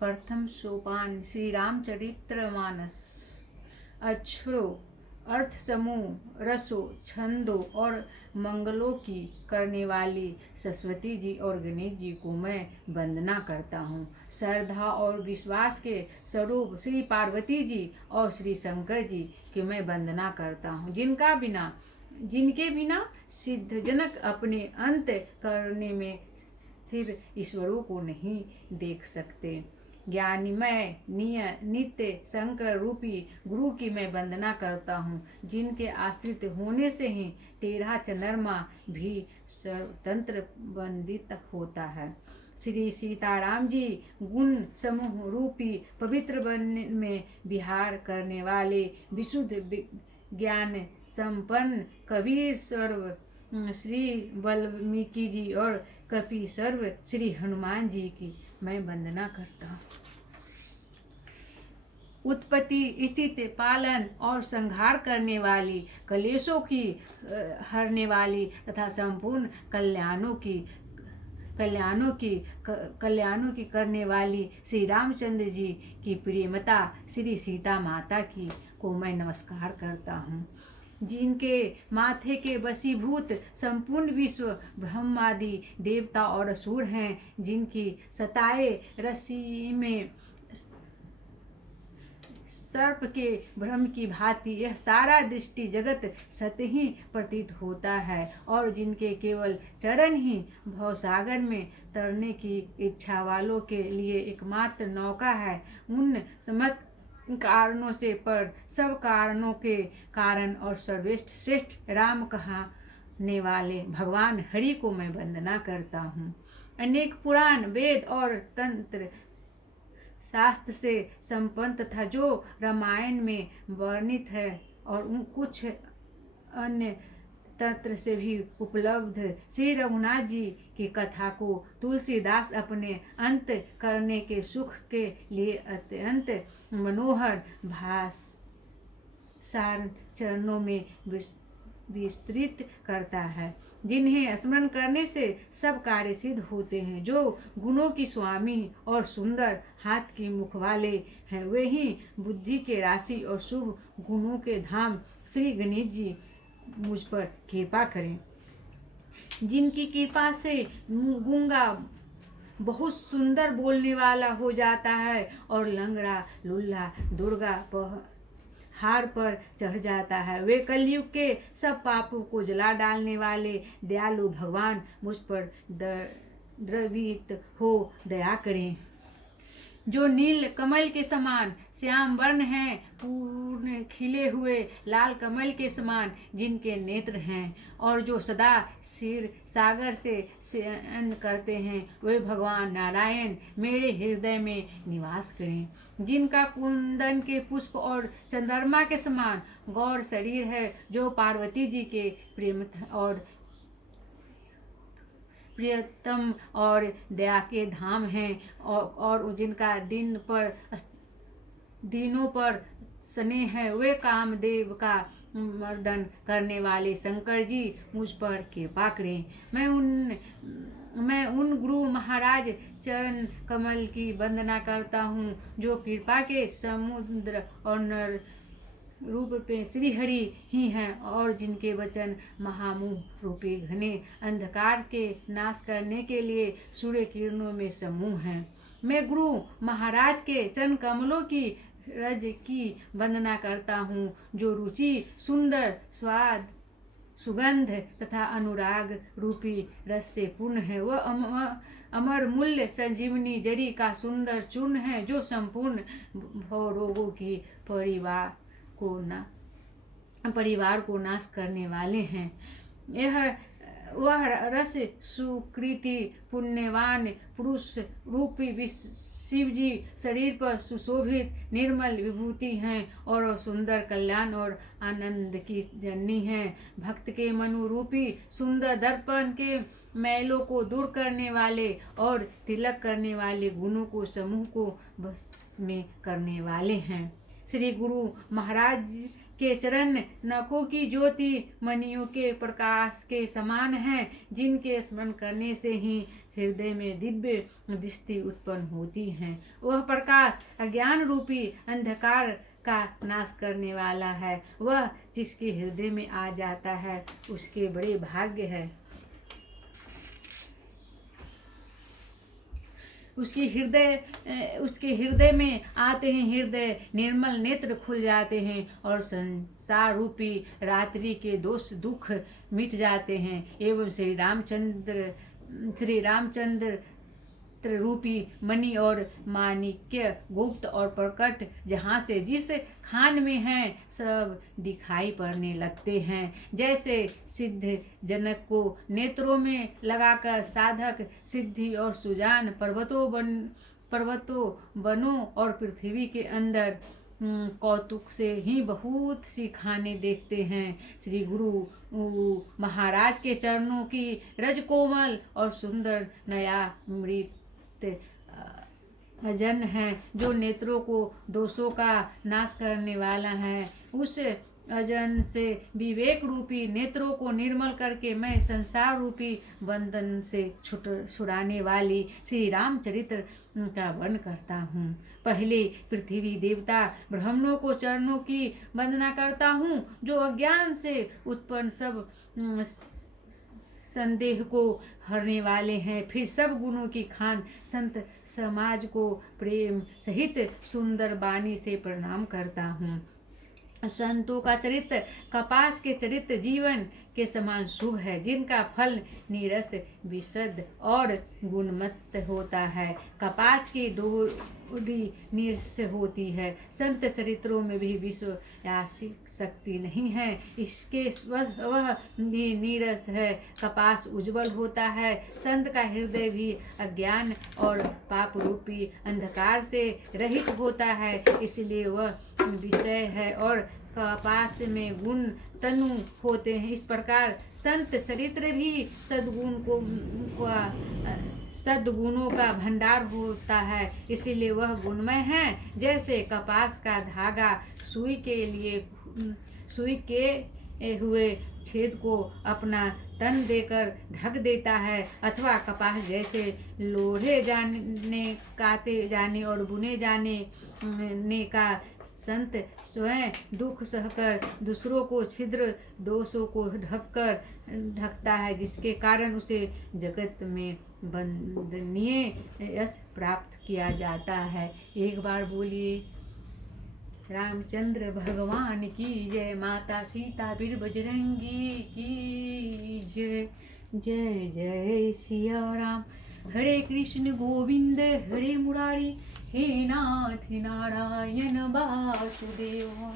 प्रथम सोपान श्री रामचरितमानस। अक्षरों, अर्थ समूह, रसों, छंदों और मंगलों की करने वाली सरस्वती जी और गणेश जी को मैं वंदना करता हूँ। श्रद्धा और विश्वास के स्वरूप श्री पार्वती जी और श्री शंकर जी की मैं वंदना करता हूँ, जिनके बिना सिद्धजनक अपने अंत करने में स्थिर ईश्वरों को नहीं देख सकते। ज्ञानीमय नित्य शंकर रूपी गुरु की मैं वंदना करता हूँ, जिनके आश्रित होने से ही तेरह चंद्रमा भी स्वतंत्र वंदित होता है। श्री सीताराम जी गुण समूह रूपी पवित्र वन में विहार करने वाले विशुद्ध ज्ञान संपन्न कबीर सर्व श्री वाल्मीकि जी और कपि सर्व श्री हनुमान जी की मैं वंदना करता हूँ। उत्पत्ति, स्थिति, पालन और संहार करने वाली, कलेशों की हरने वाली तथा संपूर्ण कल्याणों की करने वाली श्री रामचंद्र जी की प्रियमता श्री सीता माता की को मैं नमस्कार करता हूँ, जिनके माथे के वशीभूत संपूर्ण विश्व ब्रह्मादि देवता और असुर हैं, जिनकी सताए रस्सी में सर्प के भ्रम की भांति यह सारा दृष्टि जगत सत्य ही प्रतीत होता है, और जिनके केवल चरण ही भवसागर में तरने की इच्छा वालों के लिए एकमात्र नौका है, उन समस्त कारणों से पर सब कारणों के कारण और सर्वश्रेष्ठ श्रेष्ठ राम कहने वाले भगवान हरि को मैं वंदना करता हूँ। अनेक पुराण, वेद और तंत्र शास्त्र से संपन्न तथा जो रामायण में वर्णित है और कुछ अन्य तंत्र से भी उपलब्ध श्री रघुनाथ जी की कथा को तुलसीदास अपने अंत करने के सुख के लिए अत्यंत मनोहर भाषार चरणों में विस्तृत करता है, जिन्हें स्मरण करने से सब कार्य सिद्ध होते हैं। जो गुणों की स्वामी और सुंदर हाथ की मुख वाले हैं, वे ही बुद्धि के राशि और शुभ गुणों के धाम श्री गणेश जी मुझ पर कृपा करें, जिनकी कृपा से गूंगा बहुत सुंदर बोलने वाला हो जाता है और लंगड़ा लुल्ला दुर्गा हार पर चढ़ जाता है। वे कलयुग के सब पापों को जला डालने वाले दयालु भगवान मुझ पर द्रवित हो दया करें। जो नील कमल के समान श्याम वर्ण हैं, पूर्ण खिले हुए लाल कमल के समान जिनके नेत्र हैं, और जो सदा क्षीर सागर से शयन करते हैं, वे भगवान नारायण मेरे हृदय में निवास करें। जिनका कुंदन के पुष्प और चंद्रमा के समान गौर शरीर है, जो पार्वती जी के प्रियतम और दया के धाम हैं, और जिनका दिनों पर स्नेह है, वे कामदेव का मर्दन करने वाले शंकर जी मुझ पर कृपा करें। मैं उन गुरु महाराज चरण कमल की वंदना करता हूँ, जो कृपा के समुद्र और नर रूप पे श्री हरि ही हैं, और जिनके वचन महामूह रूपी घने अंधकार के नाश करने के लिए सूर्य किरणों में समूह हैं। मैं गुरु महाराज के चरण कमलों की रज की वंदना करता हूँ, जो रुचि, सुंदर, स्वाद, सुगंध तथा अनुराग रूपी रस से पूर्ण है। वह अमर मूल्य संजीवनी जड़ी का सुंदर चूर्ण है, जो संपूर्ण भव रोगों की परिवार को नाश करने वाले हैं। वह रस सुकृति पुण्यवान पुरुष रूपी शिव जी शरीर पर सुशोभित निर्मल विभूति हैं, और सुंदर कल्याण और आनंद की जननी हैं। भक्त के मनु रूपी सुंदर दर्पण के मैलों को दूर करने वाले और तिलक करने वाले गुणों को समूह को बस में करने वाले हैं। श्री गुरु महाराज के चरण नखों की ज्योति मणियों के प्रकाश के समान हैं, जिनके स्मरण करने से ही हृदय में दिव्य दृष्टि उत्पन्न होती है। वह प्रकाश अज्ञान रूपी अंधकार का नाश करने वाला है। वह जिसके हृदय में आ जाता है उसके बड़े भाग्य है। उसके हृदय में आते ही हृदय निर्मल नेत्र खुल जाते हैं और संसार रूपी रात्रि के दोष दुख मिट जाते हैं एवं श्री रामचंद्र रूपी मणि और माणिक्य गुप्त और प्रकट जहाँ से जिस खान में हैं सब दिखाई पड़ने लगते हैं। जैसे सिद्ध जनक को नेत्रों में लगाकर साधक सिद्धि और सुजान पर्वतों वनों और पृथ्वी के अंदर कौतुक से ही बहुत सी खाने देखते हैं। श्री गुरु महाराज के चरणों की रजकोमल और सुंदर नया मृत अजन है, जो नेत्रों को दोषों का नाश करने वाला है। उस अजन से विवेक रूपी नेत्रों को निर्मल करके मैं संसार रूपी बंधन से छुड़ाने वाली श्री रामचरित्र का वर्णन करता हूँ। पहले पृथ्वी देवता ब्राह्मणों को चरणों की वंदना करता हूँ, जो अज्ञान से उत्पन्न सब संदेह को हरने वाले हैं। फिर सब गुणों की खान संत समाज को प्रेम सहित सुंदर वाणी से प्रणाम करता हूँ। संतों का चरित्र कपास के चरित्र जीवन के समान शुभ है, जिनका फल नीरस विशद और गुणमत्त होता है। कपास की डोरी नीरस होती है। संत चरित्रों में भी विश्वासी शक्ति नहीं है, इसके वह भी नीरस है। कपास उज्जवल होता है। संत का हृदय भी अज्ञान और पाप रूपी अंधकार से रहित होता है, इसलिए वह विषय है और कपास में गुण तनु होते हैं। इस प्रकार संत चरित्र भी सद्गुणों का भंडार होता है, इसीलिए वह गुणमय है। जैसे कपास का धागा सुई के हुए छेद को अपना तन देकर ढक देता है, अथवा कपास जैसे लोढ़े जाने काते जाने और बुने जाने का संत स्वयं दुख सहकर दूसरों को छिद्र दोषों को ढकता है, जिसके कारण उसे जगत में वंदनीय यश प्राप्त किया जाता है। एक बार बोलिए रामचंद्र भगवान की जय। माता सीता वीर बजरंगी की जय। जय जय सिया राम। हरे कृष्ण गोविंद हरे मुरारी, हे नाथ नारायण वासुदेवा।